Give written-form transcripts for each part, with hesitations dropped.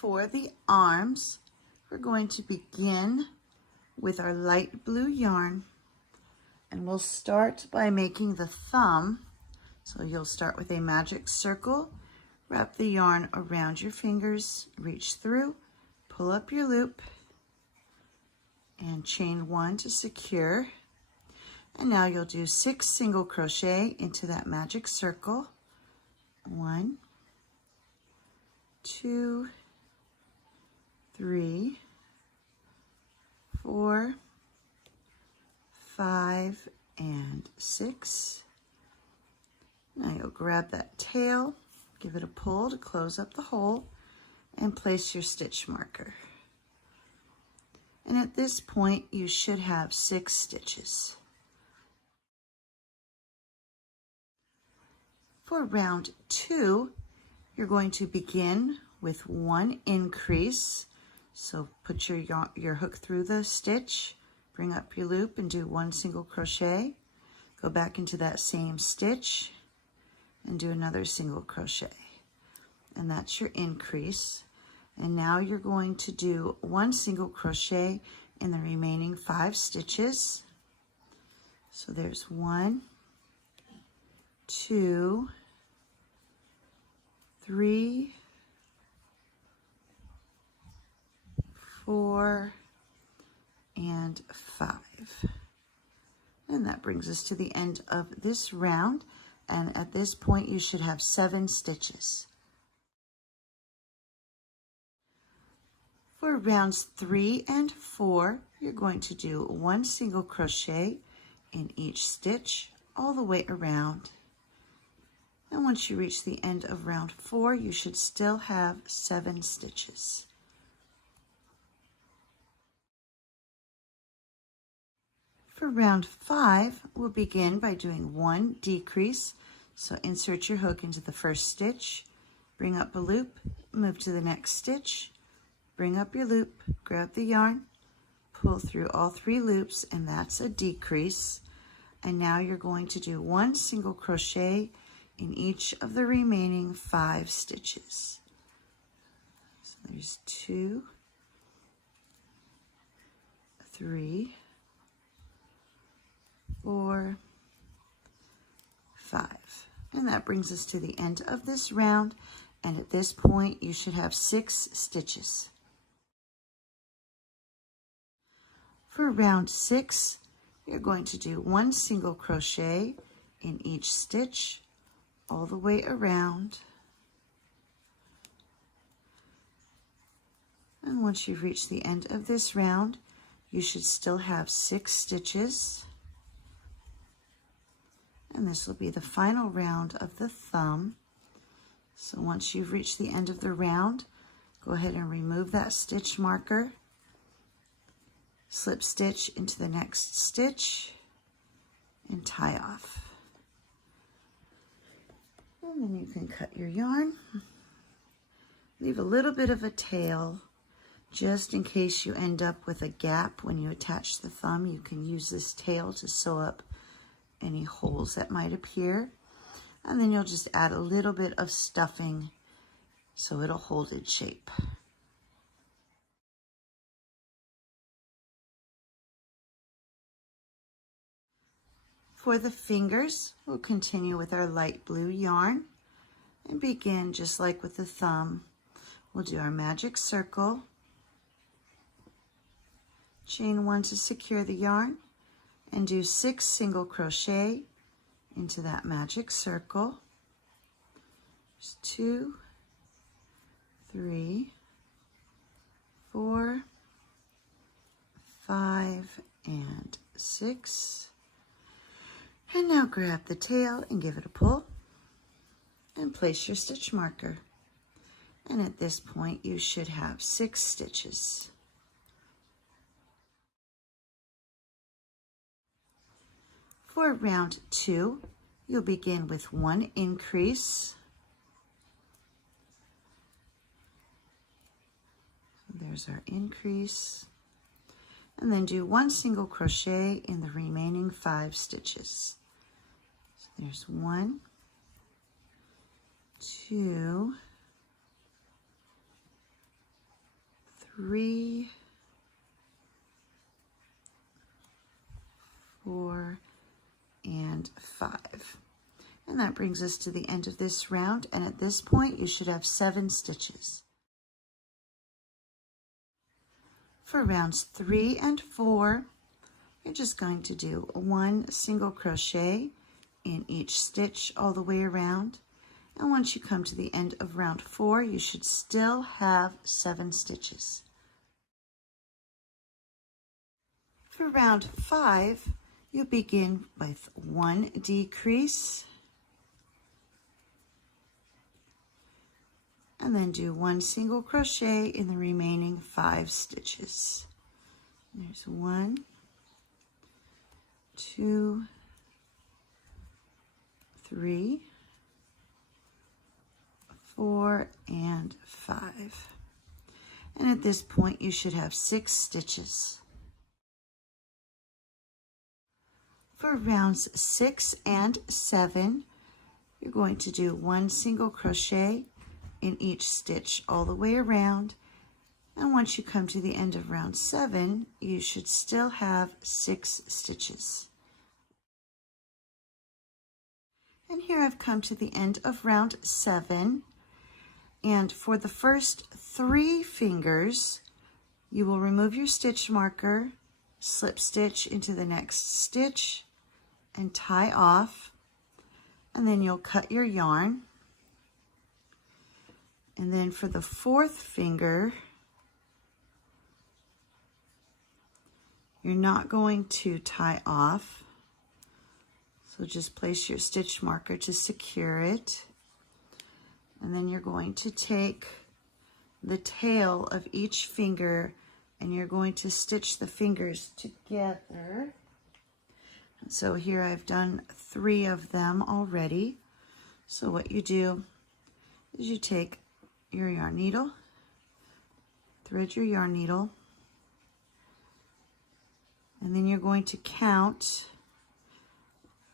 for the arms, we're going to begin with our light blue yarn, and we'll start by making the thumb. So you'll start with a magic circle, wrap the yarn around your fingers, reach through, pull up your loop, and chain 1 to secure. And now you'll do 6 single crochet into that magic circle. 1, 2, 3, 4, 5, and 6. Now you'll grab that tail, give it a pull to close up the hole, and place your stitch marker. And at this point, you should have 6 stitches. For round 2, you're going to begin with 1 increase. So put your hook through the stitch, bring up your loop and do 1 single crochet. Go back into that same stitch and do another single crochet. And that's your increase. And now you're going to do 1 single crochet in the remaining 5 stitches. So there's 1, 2, 3, 4, and 5. And that brings us to the end of this round. And at this point, you should have 7 stitches. For rounds 3 and 4, you're going to do 1 single crochet in each stitch all the way around. And once you reach the end of round 4, you should still have 7 stitches. For round 5, we'll begin by doing 1 decrease. So insert your hook into the first stitch, bring up a loop, move to the next stitch, bring up your loop, grab the yarn, pull through all 3 loops, and that's a decrease. And now you're going to do 1 single crochet in each of the remaining 5 stitches. So there's 2, 3, 4, 5. And that brings us to the end of this round. And at this point, you should have 6 stitches. For round 6, you're going to do 1 single crochet in each stitch all the way around. And once you've reached the end of this round, you should still have 6 stitches. And this will be the final round of the thumb. So once you've reached the end of the round, go ahead and remove that stitch marker, slip stitch into the next stitch, and tie off. And then you can cut your yarn. Leave a little bit of a tail just in case you end up with a gap when you attach the thumb. You can use this tail to sew up any holes that might appear. And then you'll just add a little bit of stuffing so it'll hold its shape. For the fingers, we'll continue with our light blue yarn and begin just like with the thumb. We'll do our magic circle, chain 1 to secure the yarn, and do 6 single crochet into that magic circle. There's 2, 3, 4, 5, and 6. And now grab the tail and give it a pull and place your stitch marker. And at this point, you should have 6 stitches. For round 2, you'll begin with 1 increase. So there's our increase. And then do 1 single crochet in the remaining 5 stitches. So there's 1, 2, 3, 4, and 5. And that brings us to the end of this round, and at this point you should have 7 stitches. For rounds 3 and 4, you're just going to do 1 single crochet in each stitch all the way around, and once you come to the end of round 4, you should still have 7 stitches. For round 5, you begin with 1 decrease, and then do 1 single crochet in the remaining 5 stitches. There's 1, 2, 3, 4, and 5. And at this point, you should have 6 stitches. For rounds 6 and 7, you're going to do 1 single crochet in each stitch all the way around, and once you come to the end of round 7, you should still have 6 stitches. And here I've come to the end of round 7, and for the first 3 fingers, you will remove your stitch marker, slip stitch into the next stitch, and tie off, and then you'll cut your yarn. And then for the 4th finger, you're not going to tie off, so just place your stitch marker to secure it. And then you're going to take the tail of each finger and you're going to stitch the fingers together. And so here I've done 3 of them already. So what you do is you take your yarn needle, thread your yarn needle, and then you're going to count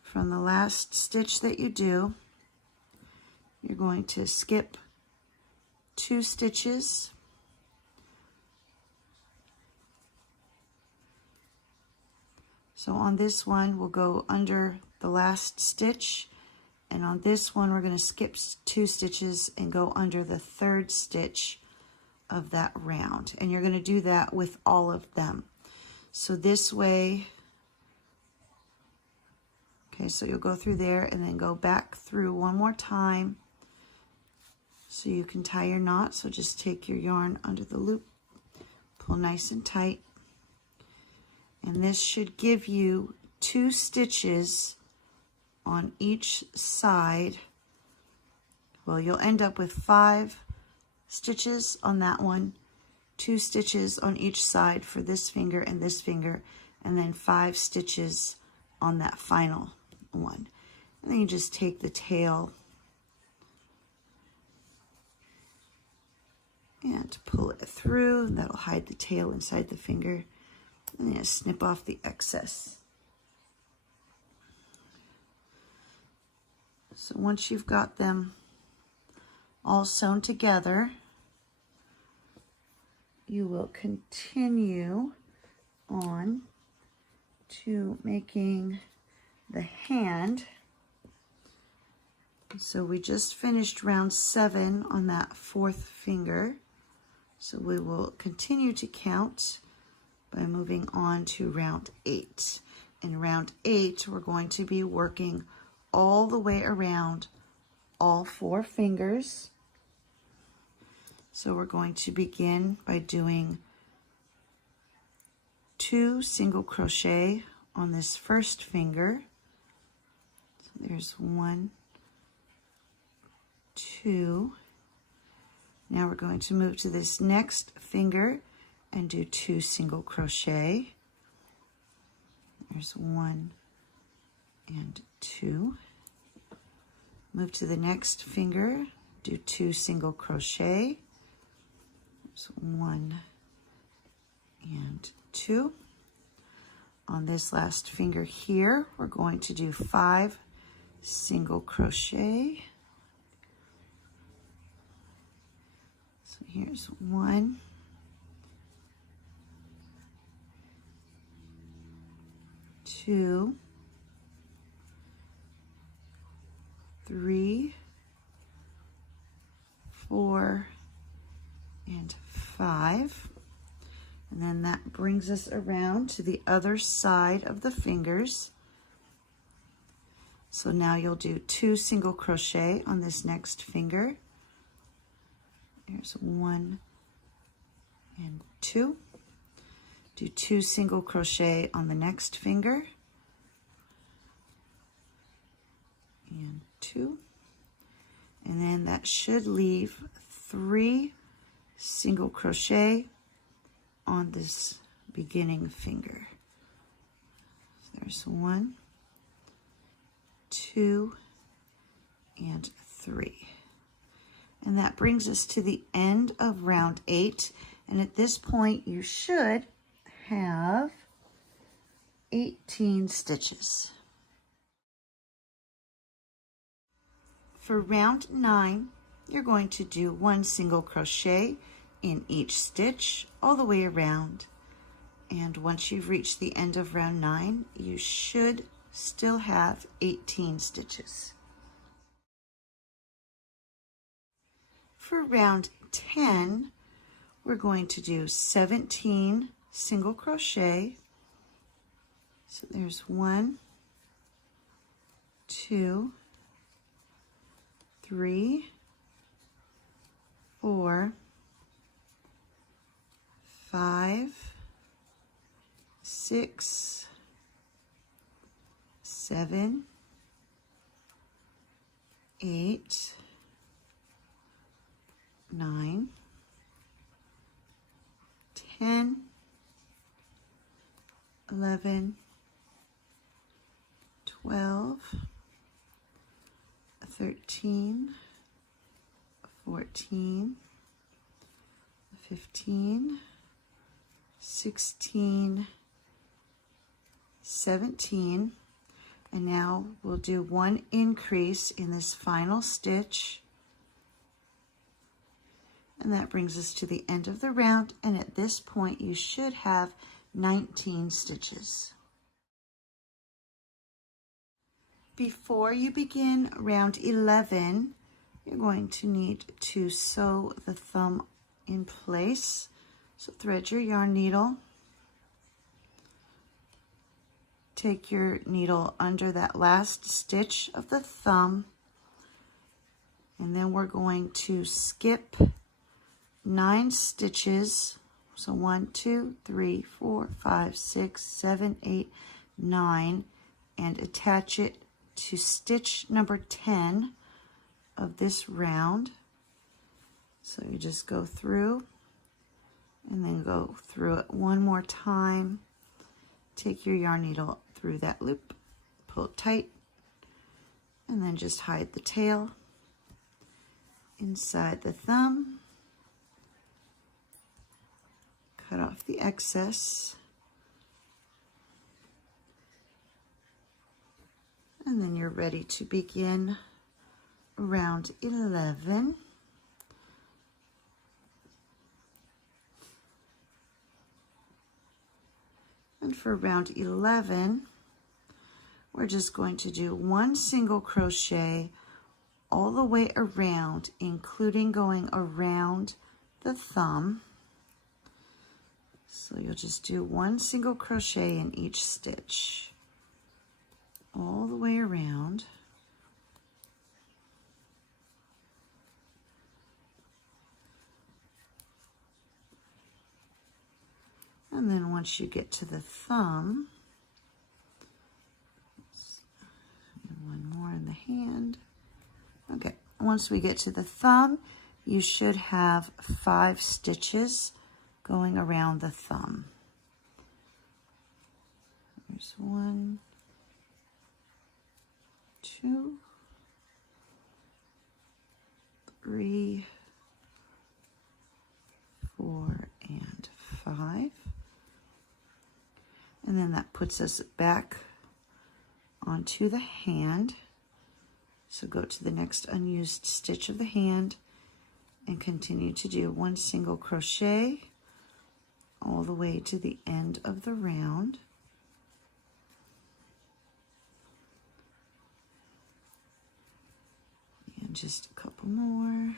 from the last stitch that you do. You're going to skip 2 stitches, so on this one we'll go under the last stitch, and on this one we're going to skip 2 stitches and go under the 3rd stitch of that round, and you're going to do that with all of them. So this way, okay, so you'll go through there and then go back through one more time so you can tie your knot. So just take your yarn under the loop, pull nice and tight, and this should give you 2 stitches on each side. Well, you'll end up with 5 stitches on that one, 2 stitches on each side for this finger, and then 5 stitches on that final one. And then you just take the tail and pull it through, and that'll hide the tail inside the finger, and then just snip off the excess. So once you've got them all sewn together, you will continue on to making the hand. So we just finished round 7 on that 4th finger. So we will continue to count by moving on to round 8. In round 8, we're going to be working all the way around all 4 fingers. So we're going to begin by doing 2 single crochet on this first finger. So there's 1, 2. Now we're going to move to this next finger and do 2 single crochet. There's 1 and 2. Move to the next finger, do 2 single crochet. There's 1 and 2. On this last finger here, we're going to do 5 single crochet. So here's 1 2, 3, 4, and 5. And then that brings us around to the other side of the fingers. So now you'll do 2 single crochet on this next finger. There's 1 and 2. Do 2 single crochet on the next finger. And 2. And then that should leave 3 single crochet on this beginning finger. So there's 1, 2, and 3. And that brings us to the end of round 8. And at this point, you should have 18 stitches. For round 9, you're going to do 1 single crochet in each stitch all the way around. And once you've reached the end of round 9, you should still have 18 stitches. For round 10, we're going to do 17 single crochet. So there's 1, 2, 3, 4, 5, 6, 7, 8, 9, 10, 11, 12, 13, 14, 15, 16, 17, and now we'll do 1 increase in this final stitch, and that brings us to the end of the round, and at this point you should have 19 stitches. Before you begin round 11, you're going to need to sew the thumb in place. So thread your yarn needle, take your needle under that last stitch of the thumb, and then we're going to skip 9 stitches. So 1, 2, 3, 4, 5, 6, 7, 8, 9, and attach it to stitch number 10 of this round. So you just go through and then go through it one more time. Take your yarn needle through that loop, pull it tight, and then just hide the tail inside the thumb. Cut off the excess. And then you're ready to begin round 11. And for round 11, we're just going to do 1 single crochet all the way around, including going around the thumb. So you'll just do 1 single crochet in each stitch, all the way around. And then once you get to the thumb, one more in the hand. Okay, once we get to the thumb, you should have 5 stitches going around the thumb. There's 1, 2, 3, 4, and 5. And then that puts us back onto the hand. So go to the next unused stitch of the hand and continue to do 1 single crochet all the way to the end of the round. And just a couple more.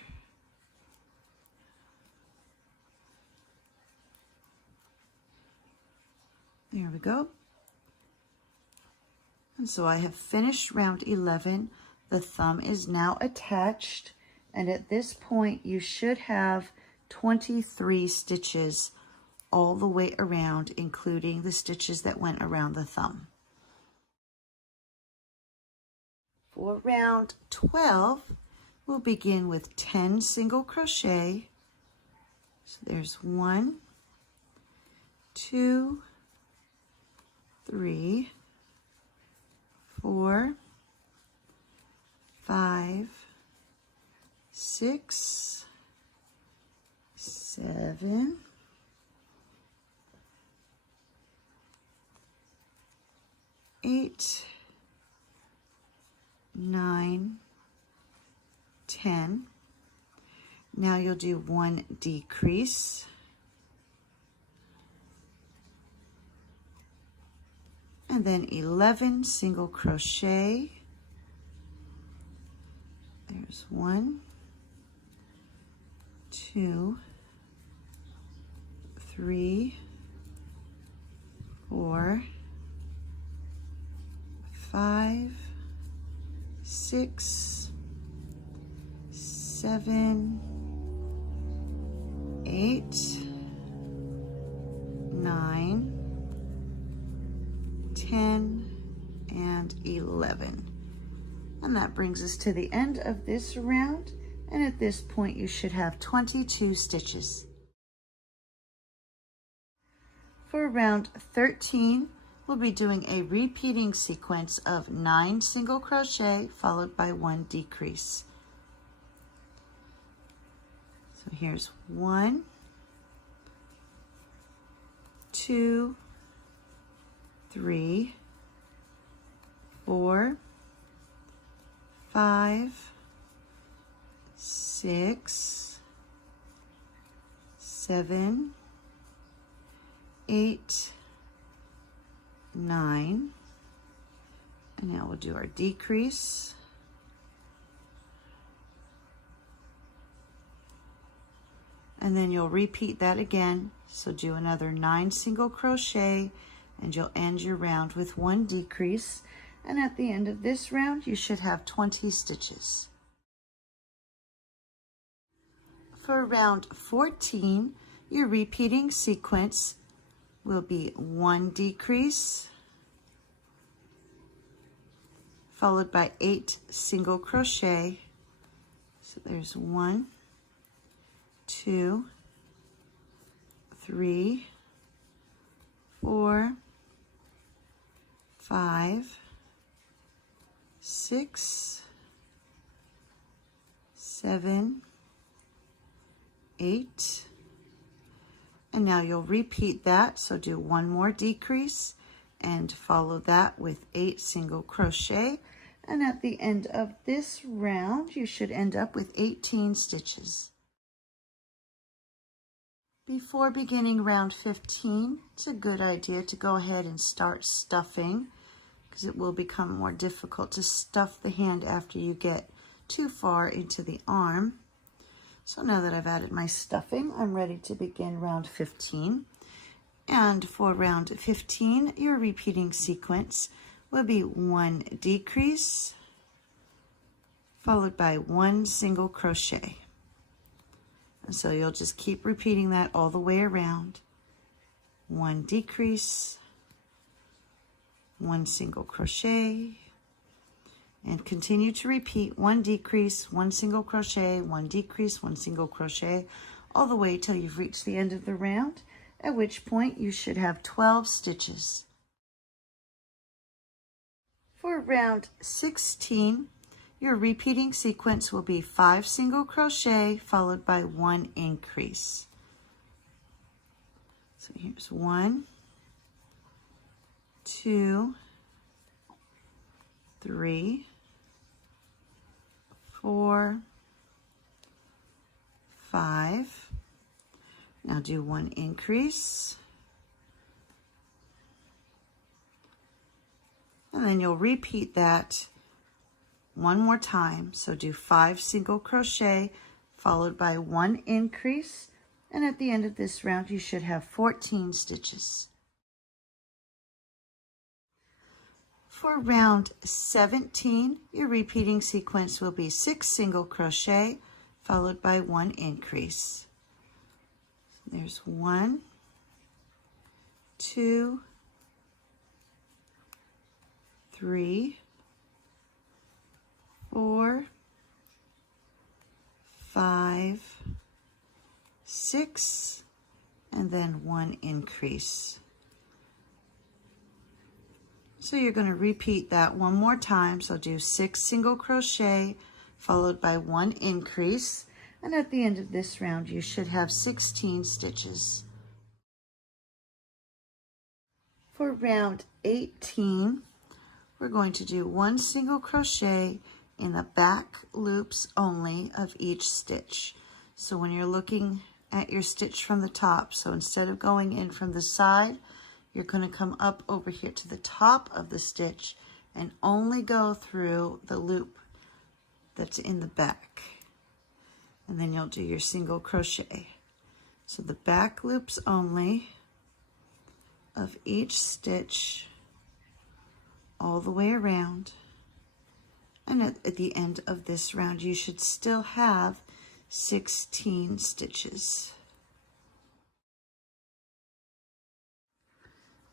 There we go. And so I have finished round 11. The thumb is now attached, and at this point you should have 23 stitches all the way around, including the stitches that went around the thumb. For round 12, we'll begin with 10 single crochet. So there's 1, 2, 3, 4, 5, 6, 7, 8, 9, 10. Now you'll do 1 decrease. And then 11 single crochet. There's 1, 2, 3, 4, 5, 6, 7, 8, 9, 10, and 11. And that brings us to the end of this round. And at this point, you should have 22 stitches. For round 13, we'll be doing a repeating sequence of 9 single crochet followed by 1 decrease. So here's 1, 2, 3, 4, 5, 6, 7, 8, 9, and now we'll do our decrease. And then you'll repeat that again. So do another 9 single crochet and you'll end your round with 1 decrease. And at the end of this round, you should have 20 stitches. For round 14, your repeating sequence will be 1 decrease, followed by 8 single crochet. So there's 1, 2, 3, 4, 5, 6, 7, 8, and now you'll repeat that. So do 1 more decrease and follow that with 8 single crochet. And at the end of this round, you should end up with 18 stitches. Before beginning round 15, it's a good idea to go ahead and start stuffing, because it will become more difficult to stuff the hand after you get too far into the arm. So now that I've added my stuffing, I'm ready to begin round 15. And for round 15, your repeating sequence will be 1 decrease, followed by 1 single crochet. And so you'll just keep repeating that all the way around. 1 decrease, 1 single crochet, and continue to repeat 1 decrease, 1 single crochet, 1 decrease, 1 single crochet, all the way till you've reached the end of the round, at which point you should have 12 stitches. For round 16, your repeating sequence will be 5 single crochet followed by 1 increase. So here's 1, 2, 3, 4, 5. Now do 1 increase. And then you'll repeat that one more time. So do 5 single crochet followed by 1 increase, and at the end of this round you should have 14 stitches. For round 17, your repeating sequence will be 6 single crochet followed by 1 increase. There's 1, 2, 3, 4, 5, 6, and then 1 increase. So you're going to repeat that one more time. So do 6 single crochet followed by 1 increase, and at the end of this round you should have 16 stitches. For round 18, we're going to do 1 single crochet in the back loops only of each stitch. So when you're looking at your stitch from the top, so instead of going in from the side, you're going to come up over here to the top of the stitch and only go through the loop that's in the back. And then you'll do your single crochet. So the back loops only of each stitch all the way around. And at the end of this round, you should still have 16 stitches.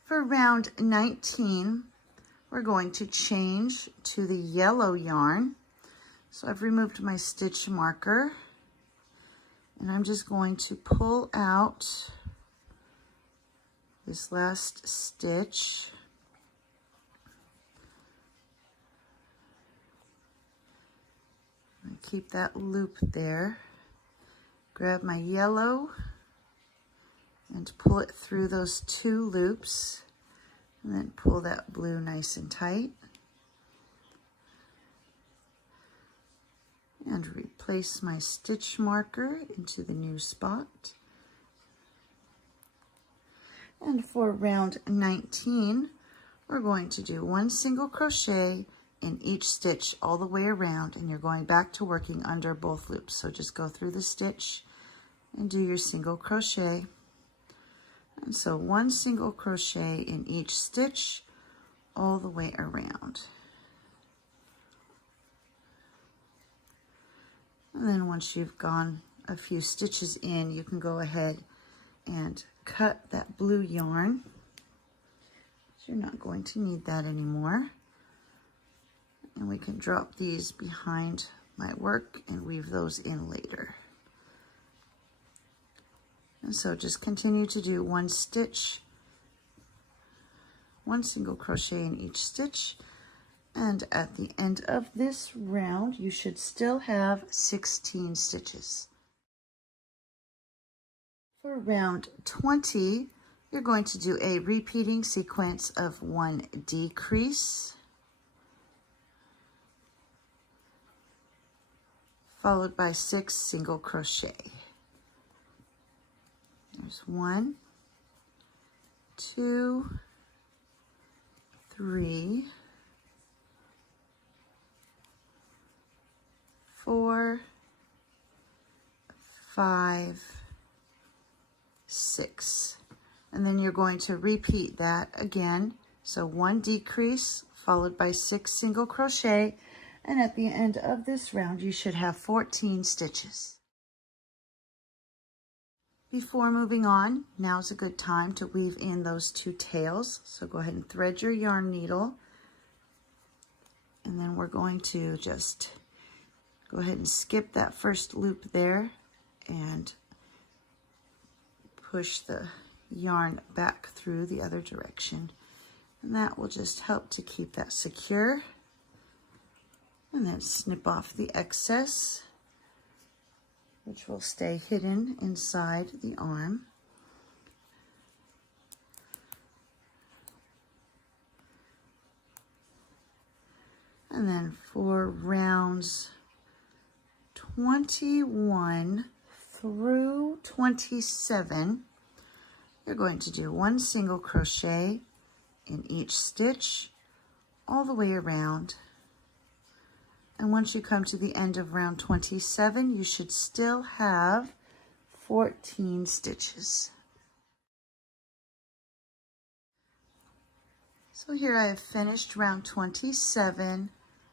For round 19, we're going to change to the yellow yarn. So I've removed my stitch marker, and I'm just going to pull out this last stitch. I keep that loop there. Grab my yellow and pull it through those 2 loops, and then pull that blue nice and tight. And replace my stitch marker into the new spot. And for round 19, we're going to do 1 single crochet in each stitch all the way around, and you're going back to working under both loops. So just go through the stitch and do your single crochet. And so 1 single crochet in each stitch all the way around. And then once you've gone a few stitches in, you can go ahead and cut that blue yarn. So you're not going to need that anymore. And we can drop these behind my work and weave those in later. And so just continue to do 1 stitch, 1 single crochet in each stitch, and at the end of this round you should still have 16 stitches. For round 20, you're going to do a repeating sequence of 1 decrease, followed by 6 single crochet. There's 1, 2, 3, 4, 5, 6. And then you're going to repeat that again. So 1 decrease followed by 6 single crochet, and at the end of this round you should have 14 stitches. Before moving on, now's a good time to weave in those 2 tails. So go ahead and thread your yarn needle, and then we're going to just go ahead and skip that first loop there and push the yarn back through the other direction, and that will just help to keep that secure. And then snip off the excess, which will stay hidden inside the arm. And then for rounds 21 through 27, you're going to do 1 single crochet in each stitch all the way around. And once you come to the end of round 27, you should still have 14 stitches. So here I have finished round 27,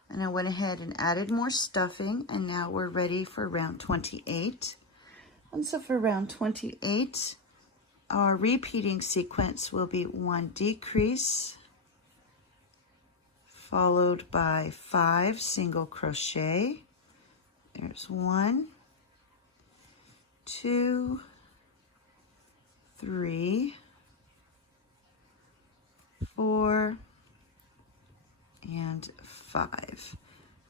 and I went ahead and added more stuffing, and now we're ready for round 28. And so for round 28, our repeating sequence will be 1 decrease, followed by 5 single crochet. There's 1, 2, 3, 4, and 5.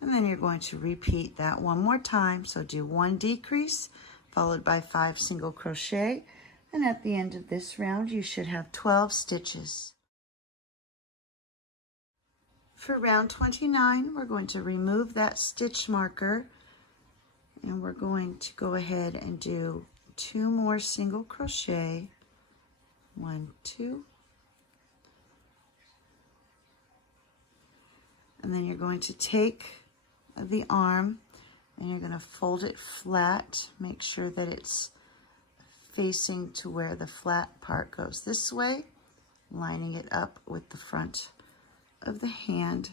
And then you're going to repeat that one more time. So do 1 decrease, followed by 5 single crochet. And at the end of this round, you should have 12 stitches. For round 29, we're going to remove that stitch marker, and we're going to go ahead and do 2 more single crochet. 1, 2. And then you're going to take the arm and you're going to fold it flat. Make sure that it's facing to where the flat part goes this way, lining it up with the front of the hand.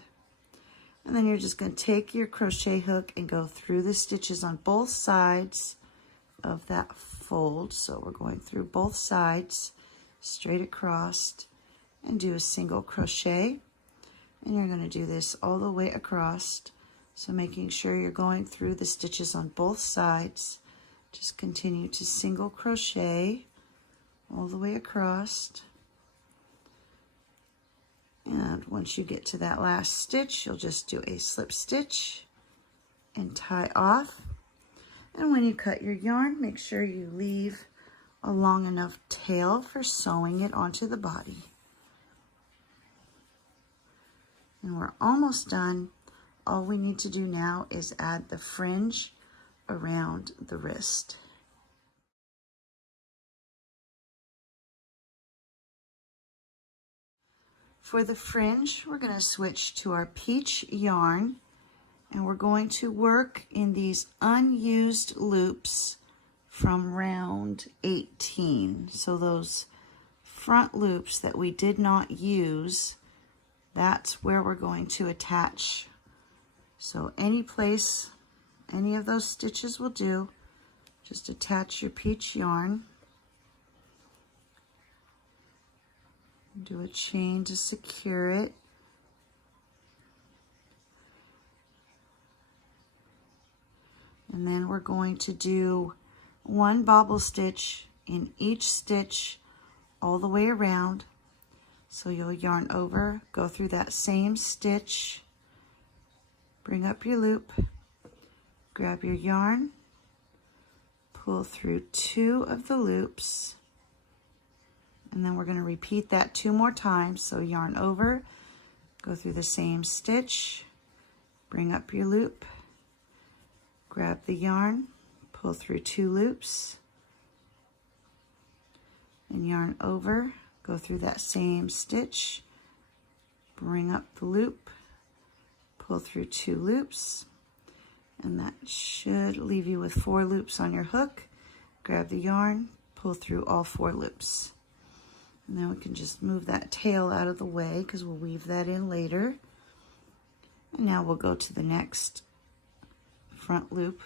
And then you're just going to take your crochet hook and go through the stitches on both sides of that fold. So we're going through both sides straight across and do a single crochet. And you're going to do this all the way across. So making sure you're going through the stitches on both sides. Just continue to single crochet all the way across. And once you get to that last stitch, you'll just do a slip stitch and tie off. And when you cut your yarn, make sure you leave a long enough tail for sewing it onto the body. And we're almost done. All we need to do now is add the fringe around the wrist. For the fringe, we're going to switch to our peach yarn, and we're going to work in these unused loops from round 18. So those front loops that we did not use, that's where we're going to attach. So any place, any of those stitches will do. Just attach your peach yarn. Do a chain to secure it. And then we're going to do 1 bobble stitch in each stitch all the way around. So you'll yarn over, go through that same stitch, bring up your loop, grab your yarn, pull through 2 of the loops, and then we're going to repeat that 2 more times. So yarn over, go through the same stitch, bring up your loop, grab the yarn, pull through 2 loops, and yarn over, go through that same stitch, bring up the loop, pull through 2 loops, and that should leave you with 4 loops on your hook. Grab the yarn, pull through all 4 loops. And then we can just move that tail out of the way because we'll weave that in later. And now we'll go to the next front loop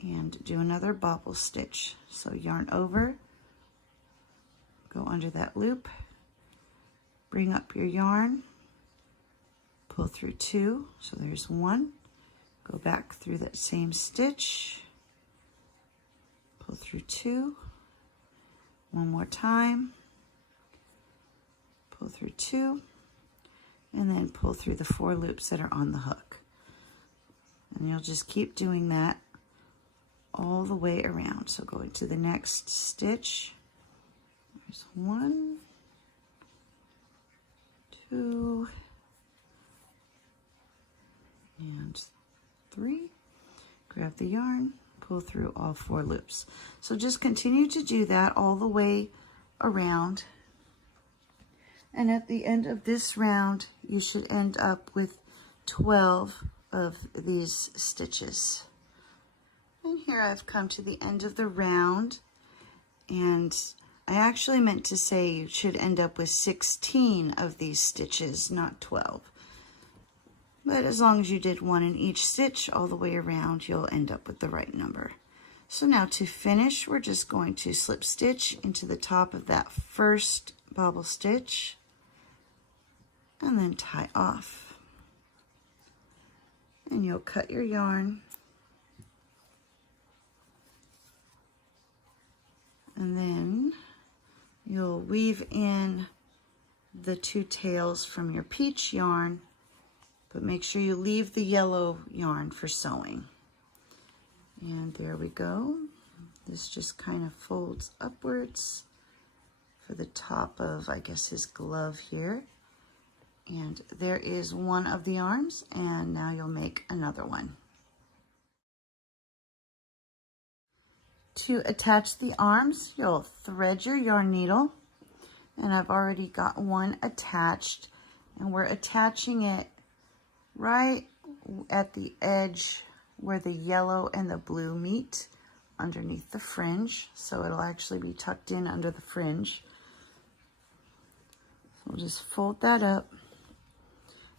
and do another bobble stitch. So yarn over, go under that loop, bring up your yarn, pull through 2, so there's 1, go back through that same stitch, pull through 2, 1 more time, pull through 2, and then pull through the 4 loops that are on the hook. And you'll just keep doing that all the way around. So going to the next stitch, there's 1, 2, and 3. Grab the yarn, pull through all 4 loops. So just continue to do that all the way around. And at the end of this round, you should end up with 12 of these stitches. And here I've come to the end of the round, and I actually meant to say you should end up with 16 of these stitches, not 12. But as long as you did one in each stitch all the way around, you'll end up with the right number. So now to finish, we're just going to slip stitch into the top of that first bobble stitch and then tie off. And you'll cut your yarn and then you'll weave in the 2 tails from your peach yarn, but make sure you leave the yellow yarn for sewing. And there we go. This just kind of folds upwards for the top of, I guess, his glove here. And there is one of the arms, and now you'll make another one. To attach the arms, you'll thread your yarn needle, and I've already got one attached, and we're attaching it right at the edge where the yellow and the blue meet underneath the fringe, so it'll actually be tucked in under the fringe. So we'll just fold that up,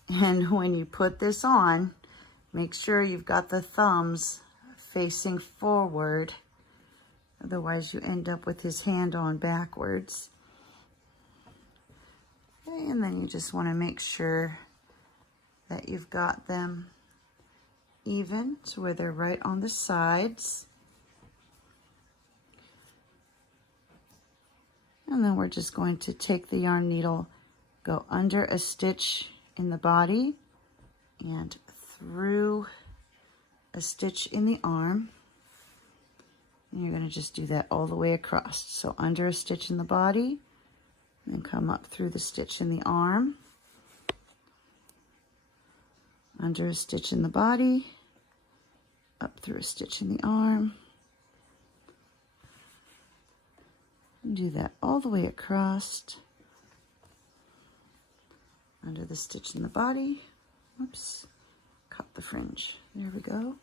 and when you put this on, make sure you've got the thumbs facing forward, otherwise you end up with his hand on backwards. Okay, and then you just want to make sure that you've got them even to where they're right on the sides. And then we're just going to take the yarn needle, go under a stitch in the body and through a stitch in the arm. And you're going to just do that all the way across. So under a stitch in the body, and come up through the stitch in the arm, under a stitch in the body, up through a stitch in the arm, and do that all the way across, under the stitch in the body, whoops, cut the fringe, there we go.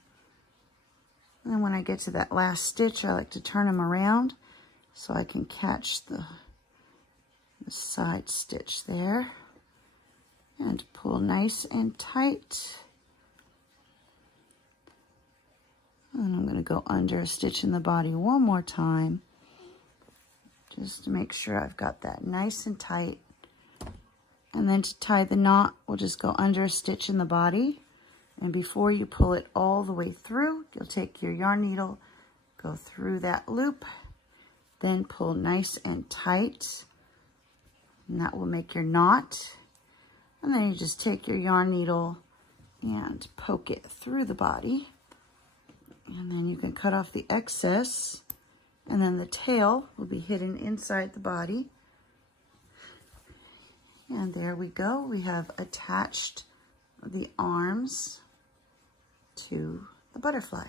And when I get to that last stitch, I like to turn them around so I can catch the side stitch there, and pull nice and tight. And I'm going to go under a stitch in the body one more time, just to make sure I've got that nice and tight. And then to tie the knot, we'll just go under a stitch in the body. And before you pull it all the way through, you'll take your yarn needle, go through that loop, then pull nice and tight, and that will make your knot. And then you just take your yarn needle and poke it through the body. And then you can cut off the excess, and then the tail will be hidden inside the body. And there we go. We have attached the arms to the butterfly.